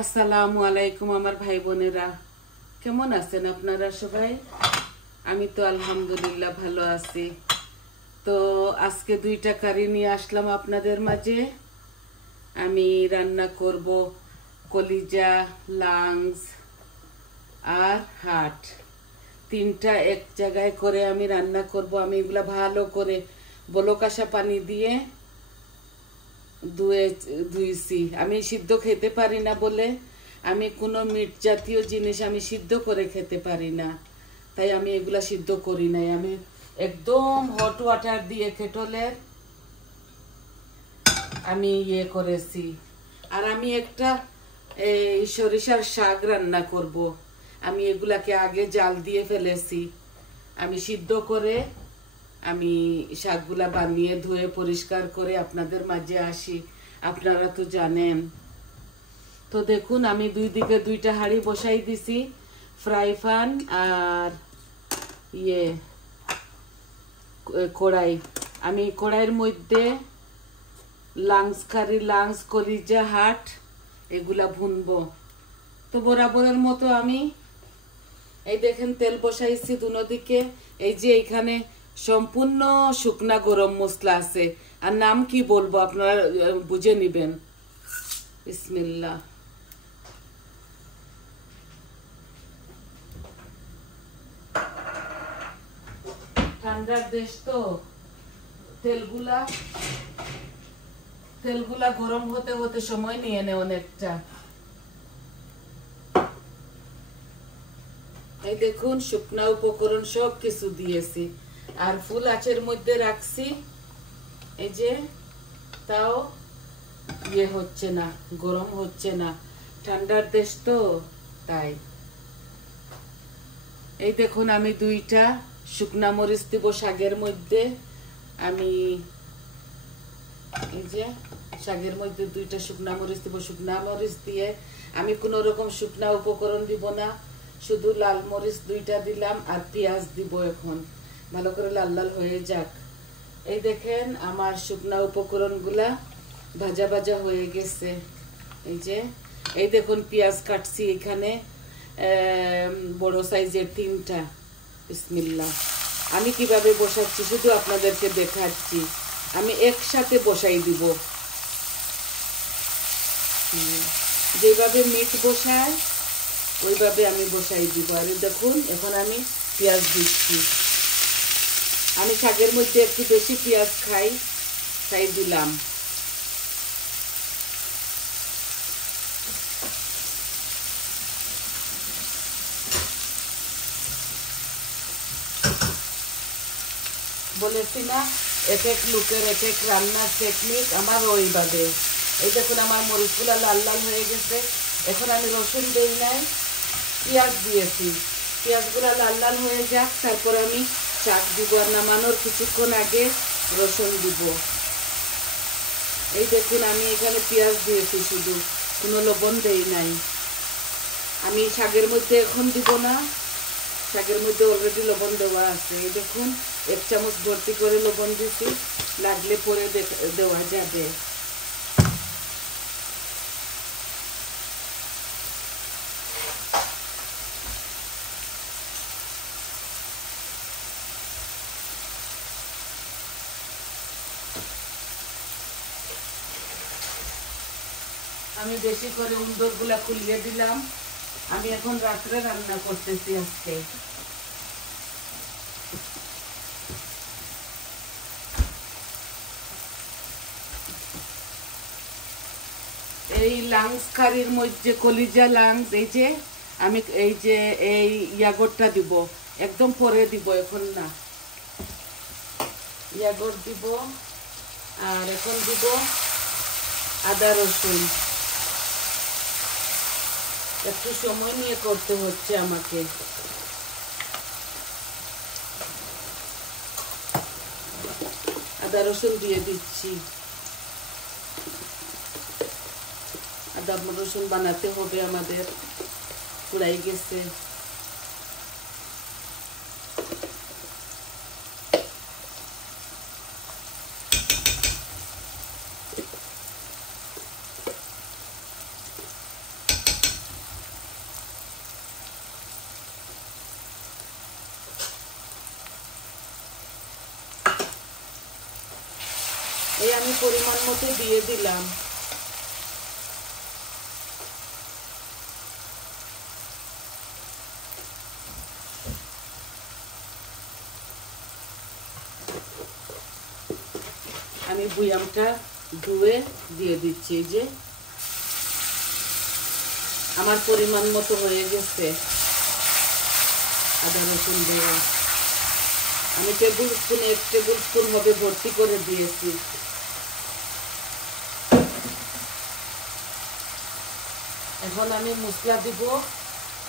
আসসালামু আলাইকুম আমার ভাই বোনেরা, কেমন আছেন আপনারা সবাই? আমি তো আলহামদুলিল্লাহ ভালো আছি। তো আজকে দুইটা কারি নিয়ে আসলাম আপনাদের মাঝে। আমি রান্না করব কলিজা, লাংস আর হাট, তিনটা এক জায়গায় করে আমি রান্না করব। আমি এগুলা ভালো করে বলকাশা পানি দিয়ে ধুয়েছি। আমি সিদ্ধ খেতে পারি না বলে আমি কোনো মিট জাতীয় জিনিস আমি সিদ্ধ করে খেতে পারি না, তাই আমি এগুলা সিদ্ধ করি নাই। আমি একদম হট ওয়াটার দিয়ে কেটলের আমি করেছি। আর আমি একটা এই সরিষার শাক রান্না করব। আমি এগুলাকে আগে জাল দিয়ে ফেলেছি। আমি সিদ্ধ করে আমি শাকগুলা বানিয়ে ধুয়ে পরিষ্কার করে আপনাদের মাঝে আসি, আপনারা তো জানেন। তো দেখুন, আমি দুই দিকে দুইটা হাঁড়ি বসাই দিছি, ফ্রাই প্যান আর কড়াই। আমি কড়াইয়ের মধ্যে লাংস কলিজা, হাট এগুলা ভুনবো। তো বরাবরের মতো আমি এই দেখেন তেল বসাইছি দুদিকে। এই যে এখানে সম্পূর্ণ শুকনা গরম মশলা আছে, আর নাম কি বলবো আপনারা বুঝে নিবেন। বিসমিল্লাহ। ঠান্ডার দেশ তো তেলগুলা গরম হতে হতে সময় নিয়ে নেয় অনেকটা। এই দেখুন, শুকনা উপকরণ সব কিছু দিয়েছি আর ফুল আঁচের মধ্যে রাখছি। এই যে তাও হচ্ছে না, গরম হচ্ছে না, ঠান্ডার দেশ তো তাই। এই দেখুন, আমি দুইটা শুকনা মরিচ দিব শাকের মধ্যে। আমি এই যে শাকের মধ্যে দুইটা শুকনা মরিচ দিব। শুকনা মরিচ দিয়ে আমি কোনো রকম শুকনা উপকরণ দিব না, শুধু লাল মরিচ দুইটা দিলাম আর পেঁয়াজ দিব। এখন ভালো করে লাল লাল হয়ে যাক। এই দেখেন আমার শুকনা উপকরণগুলা ভাজা ভাজা হয়ে গেছে। এই দেখুন, পেঁয়াজ কাটছি এখানে বড় সাইজের তিনটা। বিসমিল্লাহ। আমি কিভাবে বসাচ্ছি শুধু আপনাদেরকে দেখাচ্ছি। আমি একসাথে বসাই দিব, যেভাবে মিট বসায় ওইভাবে আমি বসাই দিব। আর দেখুন, এখন আমি পেঁয়াজ দিচ্ছি। আমি শাকের মধ্যে একটু বেশি পেঁয়াজ খাই, তাই দিলাম। বলেছি না, এক এক লোকের এক এক রান্নার টেকনিক, আমার ওইভাবে। এই দেখুন, আমার মরিচগুলা লাল লাল হয়ে গেছে। এখন আমি রসুন দেই নাই, পেঁয়াজ দিয়েছি। পেঁয়াজগুলা লাল লাল হয়ে যাক, তারপর আমি শাক দিব। আর নামানোর কিছুক্ষণ আগে রসুন দিব। এই দেখুন, আমি এখানে পেঁয়াজ দিয়েছি শুধু, কোনো লবণ দেই নাই। আমি শাকের মধ্যে এখন দিব না, শাকের মধ্যে অলরেডি লবণ দেওয়া আছে। এই দেখুন, 1 চামচ ভর্তি করে লবণ দিছি, লাগলে পরে দেওয়া যাবে। আমি বেশি করে উন্দরগুলা খুলিয়ে দিলাম। আমি এখন রাত্রে রান্না করতেছি আজকে। এই লাংস কারির মধ্যে কলিজা লাংস, এই যে আমি এই ইয়াগরটা দিব, একদম পরে দিব, এখন না। ইয়াগর দিব আর এখন দিব আদা রসুন। একটু সময় নিয়ে করতে হচ্ছে আমাকে। আদা রসুন দিয়ে দিচ্ছি। আদা রসুন বানাতে হবে আমাদের, পুড়াই গেছে। আমি পরিমাণ মতো দিয়ে দিলাম। আমি বুয়ামটা ধুয়ে দিয়ে দিচ্ছি। যে আমার পরিমাণ মতো হয়ে গেছে আদা রসুন দেওয়া। আমি 1 টেবিল স্পুন হবে ভর্তি করে দিয়েছি। এখন আমি মশলা দিব।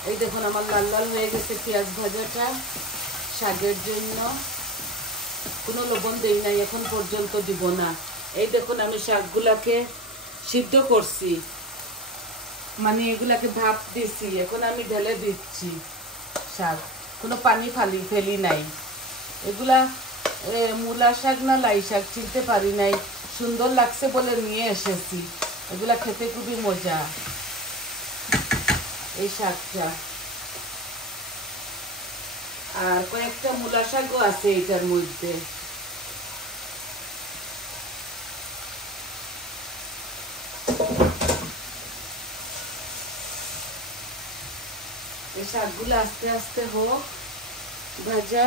এই দেখুন আমার লাল লাল হয়ে গেছে পেঁয়াজ ভাজাটা। শাকের জন্য কোনো লবণ দেই নাই, এখন পর্যন্ত দিব না। এই দেখুন আমি শাকগুলাকে সিদ্ধ করছি, মানে এগুলাকে ভাপ দিছি। এখন আমি ঢেলে দিচ্ছি শাক, কোনো পানি ফেলি নাই। এগুলা মূলা শাক না লাই শাক চিনতে পারি নাই, সুন্দর লাগছে বলে নিয়ে এসেছি। এগুলা খেতে খুবই মজা এই শাকটা। আর কয়েকটা মূলা শাকও আছে এটার মধ্যে। এই শাকগুলো আস্তে আস্তে হোক ভাজা।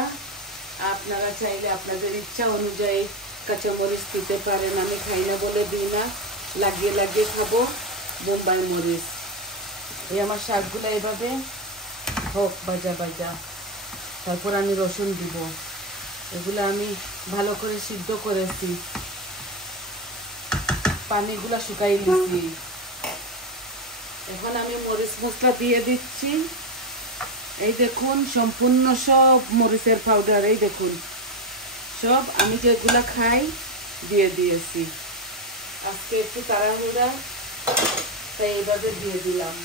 আপনারা চাইলে আপনাদের ইচ্ছা অনুযায়ী কাঁচামরিচ দিতে পারেন। আমি খাই না বলে দিই না, লাগিয়ে লাগিয়ে খাবো বোম্বাই মরিচ। এই আমার শাকগুলো এভাবে হোক ভাজা ভাজা। তারপর আমি রসুন দিব। এগুলো আমি ভালো করে সিদ্ধ করেছি, পানিগুলো শুকাই দিচ্ছি। এখন আমি মরিচ মশলা দিয়ে দিচ্ছি। এই দেখুন সম্পূর্ণ সব মরিচের পাউডার, এই দেখুন সব আমি যেগুলা খাই দিয়ে দিয়েছি। আজকে একটু তাড়াহুড়া, তাই এইভাবে দিয়ে দিলাম।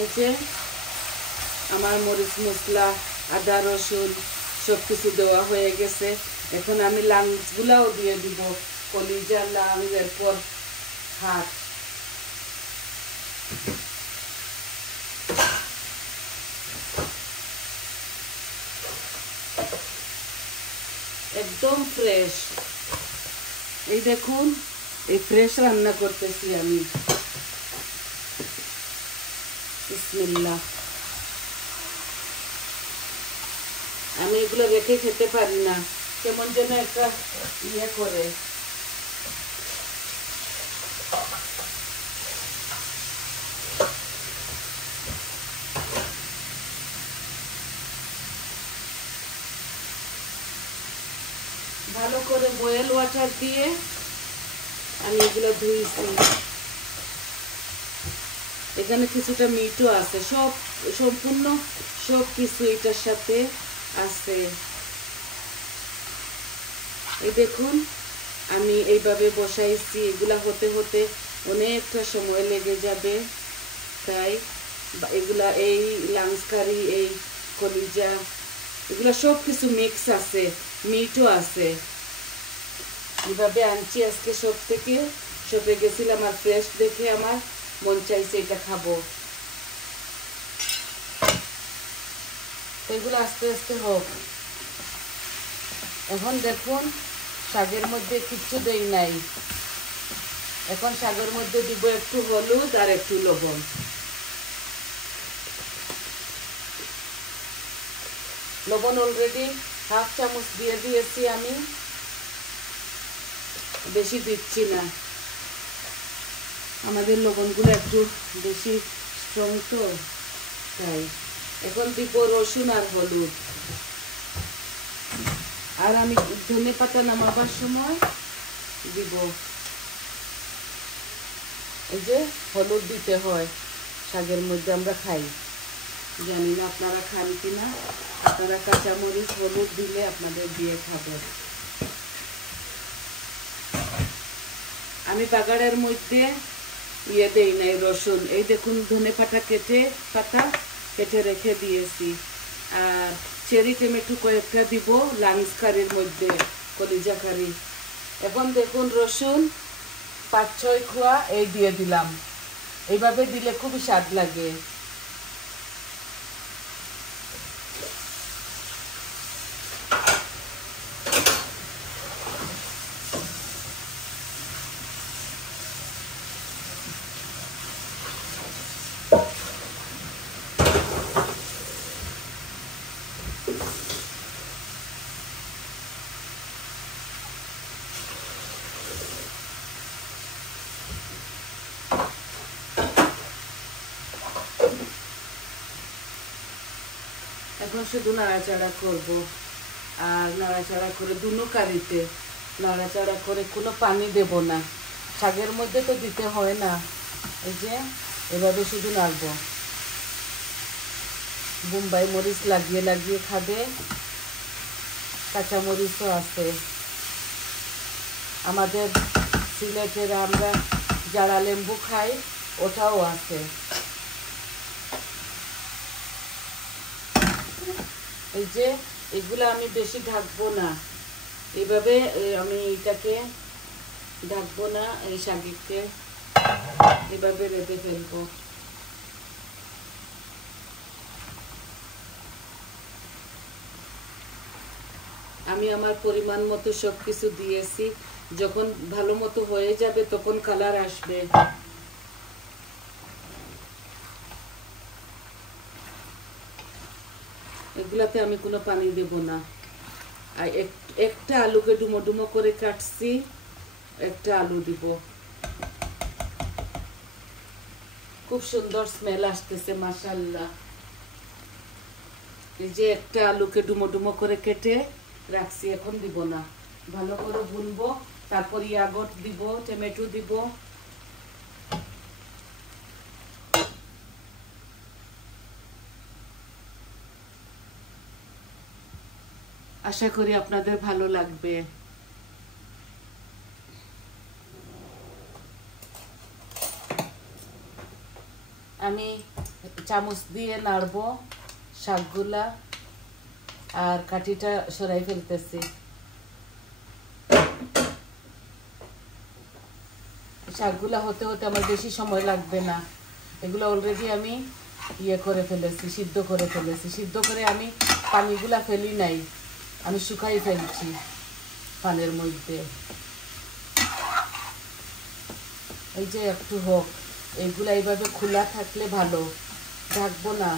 এই যে আমার মরিচ মশলা, আদা রসুন সব কিছু দেওয়া হয়ে গেছে। এখন আমি লাংসগুলাও দিয়ে দিব, কলিজা, লাংস, এরপর হাত। একদম ফ্রেশ। এই দেখুন এই ফ্রেশ রান্না করতেছি আমি। বিসমিল্লাহ। আমি এগুলো রেখে খেতে পারি না, কেমন যেন একটা ইয়ে করে। ভালো করে বয়েল ওয়াটার দিয়ে আমি এগুলো ধুইছি। এখানে কিছুটা মিটও আছে, সম্পূর্ণ সব কিছু এটার সাথে আছে। এই দেখুন আমি এইভাবে বসাইছি। এগুলা হতে হতে অনেকটা সময় লেগে যাবে, তাই এগুলা এই লাংস কারি, এই কলিজা, এগুলা সব কিছু মিক্স আছে, মিটও আছে। এইভাবে আনছি আজকে সব থেকে। শপে গেছিলাম আর ফ্রেশ দেখে আমার মন চাইছে এটা খাবো। এগুলো আস্তে আস্তে হোক। এখন দেখুন শাকের মধ্যে কিচ্ছু দেই নাই। এখন শাকের মধ্যে দিব একটু হলুদ আর একটু লবণ। লবণ অলরেডি 1/2 চামচ দিয়ে দিয়েছি আমি, বেশি দিচ্ছি না। আমাদের লবণগুলো একটু বেশি স্ট্রং তো, তাই। এখন দিব রসুন আর হলুদ। আর আমি ধনে পাতা নামাবার সময় দিব। এই যে হলুদ দিতে হয় শাকের মধ্যে, আমরা খাই, জানি না আপনারা খান কিনা। আপনারা কাঁচামরিচ হলুদ দিলে আপনাদের দিয়ে খাবে। আমি বাগারের মধ্যে ইয়ে দেই নাই রসুন। এই দেখুন ধনে পাতা কেটে রেখে দিয়েছি। আর চেরি টমেটো কয়েকটা দিব লাংস কারির মধ্যে, কলিজা কারি। এখন দেখুন রসুন 5-6 কোয়া এই দিয়ে দিলাম। এইভাবে দিলে খুবই স্বাদ লাগে। এখন শুধু নাড়াচাড়া করব, আর নাড়াচাড়া করে দুনো কারিতে নাড়াচাড়া করে কোনো পানি দেব না, শাকের মধ্যে তো দিতে হয় না। এই যে এভাবে শুধু নাড়ব। বোম্বাই মরিচ লাগিয়ে লাগিয়ে খাবে, কাঁচা মরিচও আছে। আমাদের সিলেটের আমরা যারা লেম্বু খাই ওটাও আছে। এই যে এগুলো আমি বেশি ঢাকবো না, এইভাবে আমি এটাকে ঢাকবো না, এই শাককে এভাবে রেঁধে ফেলবো। আমি আমার পরিমাণ মতো সব কিছু দিয়েছি, যখন ভালো মতো হয়ে যাবে তখন কালার আসবে। এগুলাতে আমি কোনো পানি দেব না। আর একটা আলুকে ডুমো ডুমো করে কাটছি, একটা আলু দিব। খুব সুন্দর স্মেল আসতেছে মাশাআল্লাহ। এই যে একটা আলুকে ডুমো ডুমো করে কেটে রাখছি, এখন দিব না, ভালো করে ভুনবো। তারপর ইয়াগট দিব, টমেটো দিব। আশা করি আপনাদের ভালো লাগবে। আমি চামচ দিয়ে নাড়বো শাকগুলা, আর কাঠিটা সরাই ফেলতেছি। শাকগুলা হতে হতে আমার বেশি সময় লাগবে না। এগুলো অলরেডি আমি করে ফেলেছি, সিদ্ধ করে ফেলেছি। সিদ্ধ করে আমি পানিগুলা ফেলি নাই, আমি শুকাই ফেলছি পানের মধ্যে। এই যে একটু হোক, এইগুলা এইভাবে খোলা থাকলে ভালো, ঢাকবো না,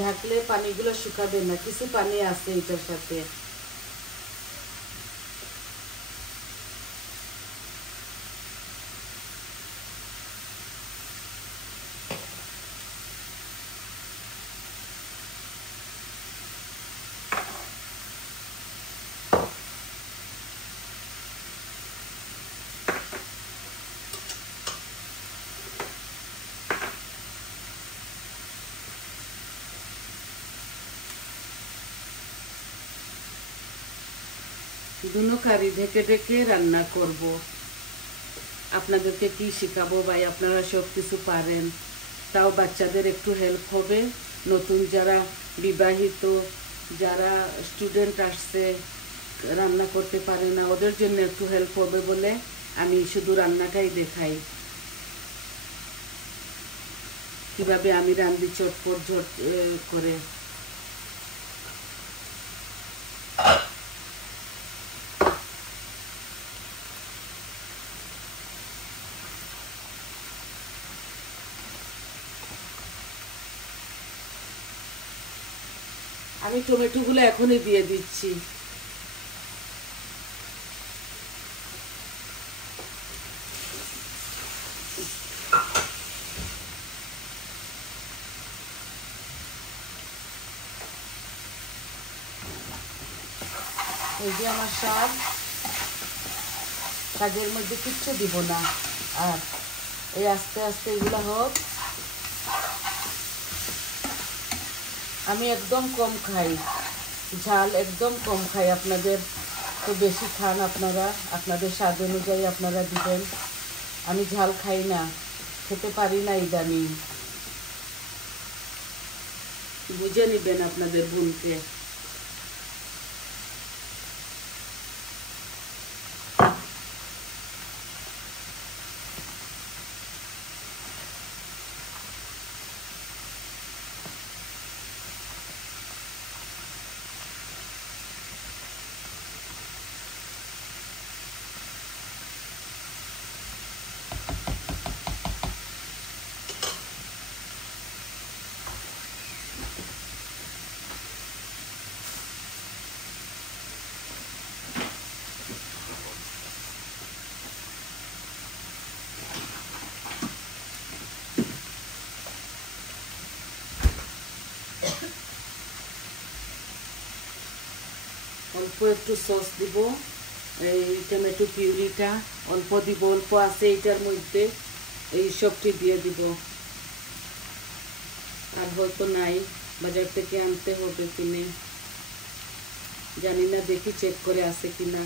ঢাকলে পানিগুলো শুকাবে না, কিছু পানি আছে এটার সাথে। দুনো কারি ঢেকে ঢেকে রান্না করব। আপনাদেরকে কি শেখাবো ভাই, আপনারা সব কিছু পারেন, তাও বাচ্চাদের একটু হেল্প হবে। নতুন যারা বিবাহিত, যারা স্টুডেন্ট আসছে, রান্না করতে পারে না, ওদের জন্য একটু হেল্প হবে বলে আমি শুধু রান্নাটাই দেখাই, কিভাবে আমি রান্দি চটপট ঝট করে। আমি টমেটোগুলো এখনই দিয়ে দিচ্ছি। এই যে আমার শাক, শাকের মধ্যে কিচ্ছু দিব না, আর এই আস্তে আস্তে এগুলো হোক। আমি একদম কম খাই, ঝাল একদম কম খাই। আপনাদের তো বেশি খান, আপনারা আপনাদের স্বাদ অনুযায়ী আপনারা দিবেন। আমি ঝাল খাই না, খেতে পারি না ইদানিং, বুঝে নিবেন আপনাদের বোনকে। অল্প একটু সস দিব, এই টমেটো পিউরিটা অল্প দিব, অল্প আছে এইটার মধ্যে, এই সবটি দিয়ে দিব। আর হয়তো নাই, বাজার থেকে আনতে হবে কিনে জানি না, দেখি চেক করে আছে কিনা।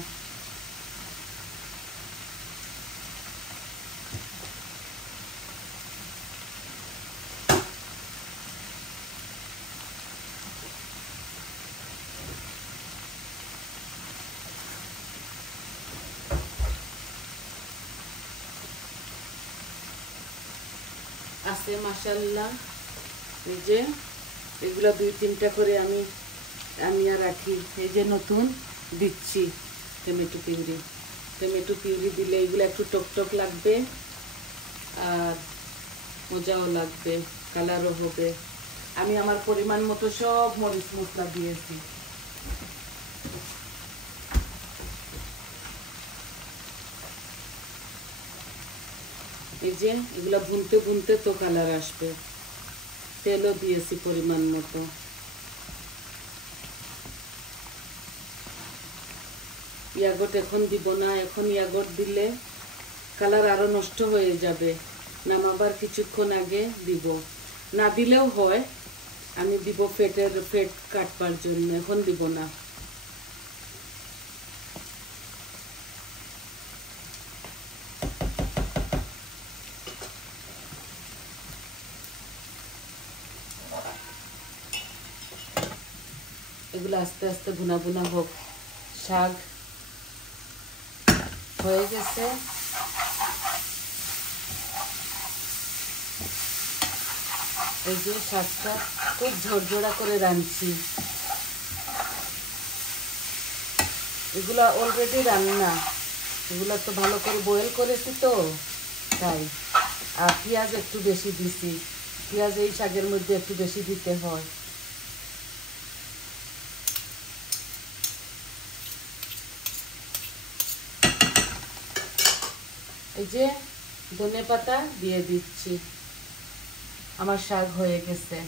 আছে মাশাআল্লাহ। এই যে এগুলা 2-3টা করে আমি আনিয়া রাখি। এই যে নতুন দিচ্ছি টমেটো পিউরি। টমেটো পিউরি দিলে এগুলো একটু টকটক লাগবে আর মজাও লাগবে, কালারও হবে। আমি আমার পরিমাণ মতো সব মরিচ মশলা দিয়েছি। এই যে এগুলা ভুনতে ভুনতে তো কালার আসবে। তেলও দিয়েছি পরিমাণ মতো। ইয়াগট এখন দিব না, এখন ইয়াগট দিলে কালার আরো নষ্ট হয়ে যাবে। নামাবার কিছুক্ষণ আগে দিব, না দিলেও হয়। আমি দিব ফেট কাটবার জন্য, এখন দিব না। এগুলো আস্তে আস্তে ভুনা ভুনা হোক। শাক হয়ে গেছে। এই যে শাকটা খুব ঝরঝরা করে রাঁধছি। এগুলা অলরেডি রান্না, এগুলা তো ভালো করে বয়েল করেছি তো তাই। আর পেঁয়াজ একটু বেশি দিছি, পেঁয়াজ এই শাকের মধ্যে একটু বেশি দিতে হয়। এই যে ধনেপাতা দিয়ে দিচ্ছি। আমার শাক হয়ে গেছে।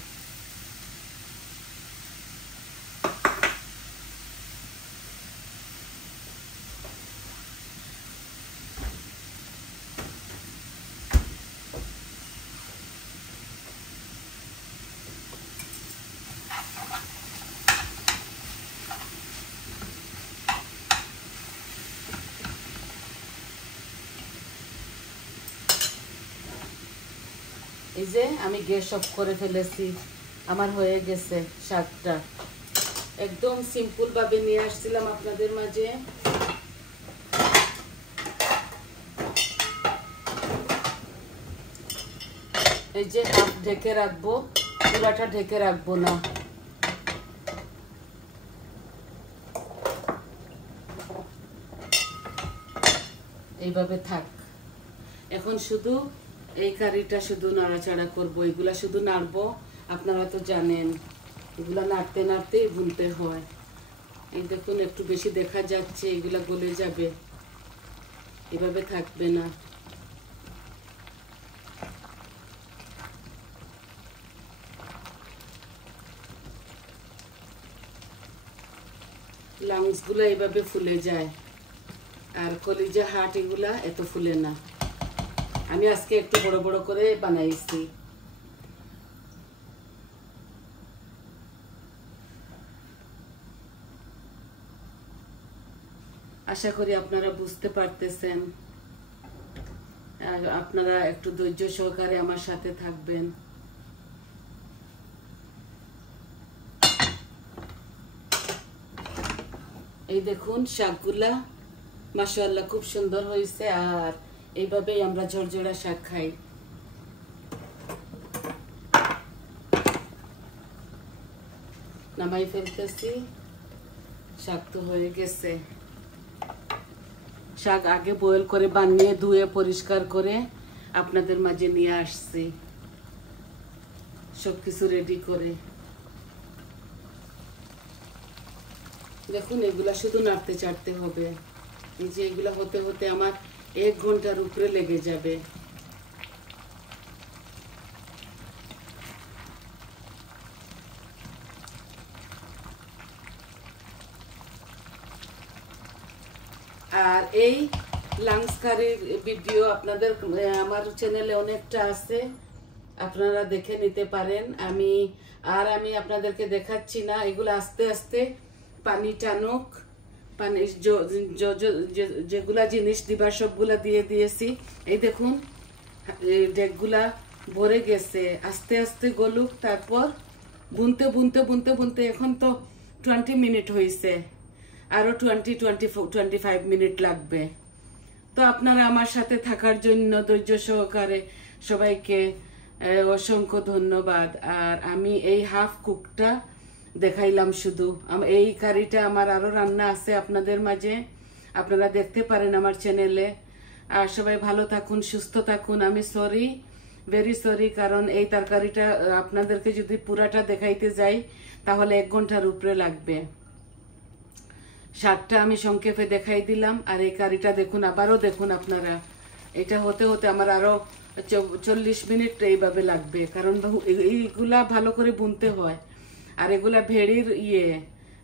এই যে আমি গ্যাস অফ করে ফেলেছি, আমার হয়ে গেছে শাকটা। একদম সিম্পল ভাবে নিয়ে আসছিলাম আপনাদের মাঝে। এই যে হাফ ঢেকে রাখবো, পুরাটা ঢেকে রাখবো না। এইভাবে থাক। এখন শুধু এই কারিটা শুধু নাড়াচাড়া করবো, এগুলা শুধু নাড়বো। আপনারা তো জানেন এগুলা নাড়তে নাড়তেই ভুনতে হয়। এই দেখুন একটু বেশি দেখা যাচ্ছে, এগুলা গলে যাবে, এভাবে থাকবে না। লাংসগুলো এইভাবে ফুলে যায়, আর কলিজা হাট এগুলা এত ফুলে না। আমি আজকে একটু বড় বড় করে বানাইছি। আশা করি আপনারা বুঝতে পারতেছেন, আর আপনারা একটু ধৈর্য সহকারে আমার সাথে থাকবেন। এই দেখুন শাকগুলা মাশাআল্লাহ খুব সুন্দর হয়েছে। আর এইভাবেই আমরা ঝরঝরা শাক খাই। নামাই ফেলতেছি, শাক তো হয়ে গেছে। শাক আগে বয়েল করে বানিয়ে ধুয়ে পরিষ্কার করে আপনাদের মাঝে নিয়ে আসছি, সবকিছু রেডি করে। দেখুন এগুলা শুধু নাড়তে চাড়তে হবে। এই যে এগুলা হতে হতে আমার 1 ঘন্টার উপরে লেগে যাবে। আর এই লাংস কারির ভিডিও আপনাদের আমার চ্যানেলে অনেকটা আছে, আপনারা দেখে নিতে পারেন। আমি আপনাদেরকে দেখাচ্ছি না, এগুলো আস্তে আস্তে পানি টানুক। পানি যেগুলা জিনিস দিবার সবগুলা দিয়ে দিয়েছি। এই দেখুন ডেকগুলা ভরে গেছে, আস্তে আস্তে গলুক। তারপর বুনতে বুনতে বুনতে বুনতে এখন তো 20 মিনিট হয়েছে, আরো 25 মিনিট লাগবে। তো আপনারা আমার সাথে থাকার জন্য ধৈর্য সহকারে সবাইকে অসংখ্য ধন্যবাদ। আর আমি এই হাফ কুকটা দেখাইলাম শুধু। এই কারিটা আমার আরো রান্না আছে আপনাদের মাঝে, আপনারা দেখতে পারেন আমার চ্যানেলে। আর সবাই ভালো থাকুন, সুস্থ থাকুন। আমি সরি, ভেরি সরি, কারণ এই তরকারিটা আপনাদেরকে যদি পুরাটা দেখাইতে যাই তাহলে 1 ঘন্টার উপরে লাগবে। শাকটা আমি সংক্ষেপে দেখাই দিলাম, আর এই কারিটা দেখুন, আবারও দেখুন আপনারা। এটা হতে হতে আমার আরো 40 মিনিট এইভাবে লাগবে, কারণ এইগুলা ভালো করে বুনতে হয়। আর এগুলা ভেড়ির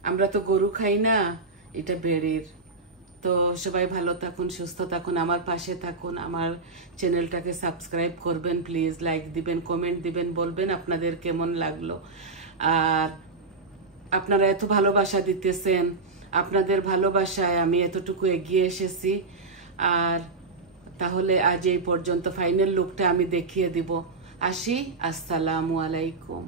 আমরা তো গরু খাই না, এটা ভেড়ির। তো সবাই ভালো থাকুন, সুস্থ থাকুন, আমার পাশে থাকুন। আমার চ্যানেলটাকে সাবস্ক্রাইব করবেন প্লিজ, লাইক দিবেন, কমেন্ট দিবেন, বলবেন আপনাদের কেমন লাগলো। আর আপনারা এত ভালোবাসা দিতেছেন, আপনাদের ভালোবাসায় আমি এতটুকু এগিয়ে এসেছি। আর তাহলে আজ এই পর্যন্ত, ফাইনাল লুকটা আমি দেখিয়ে দিব। আসি, আসসালামু আলাইকুম।